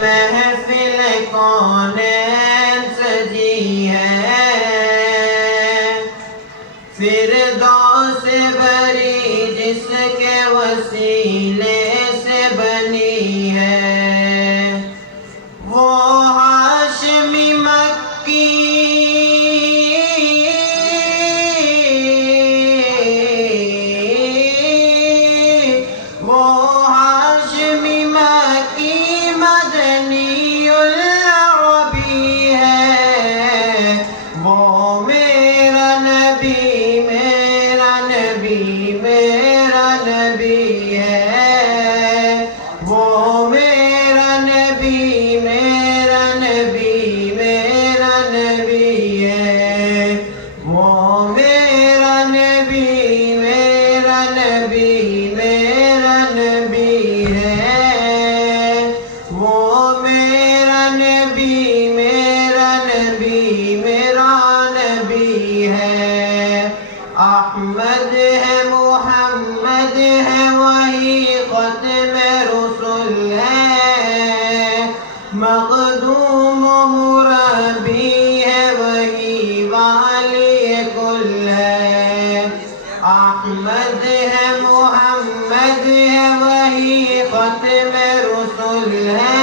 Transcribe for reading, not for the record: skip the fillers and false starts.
محفل کونین سجی ہے، فردوس بری جس کے وسیلے سے بنی ہے، وہ ہاشمی مکی احمد ہے، محمد ہے، وہی ختم رسول ہے، مخدوم و مربی ہے، وہی والی کل ہے۔ احمد ہے، محمد ہے، وہی ختم رسول ہے،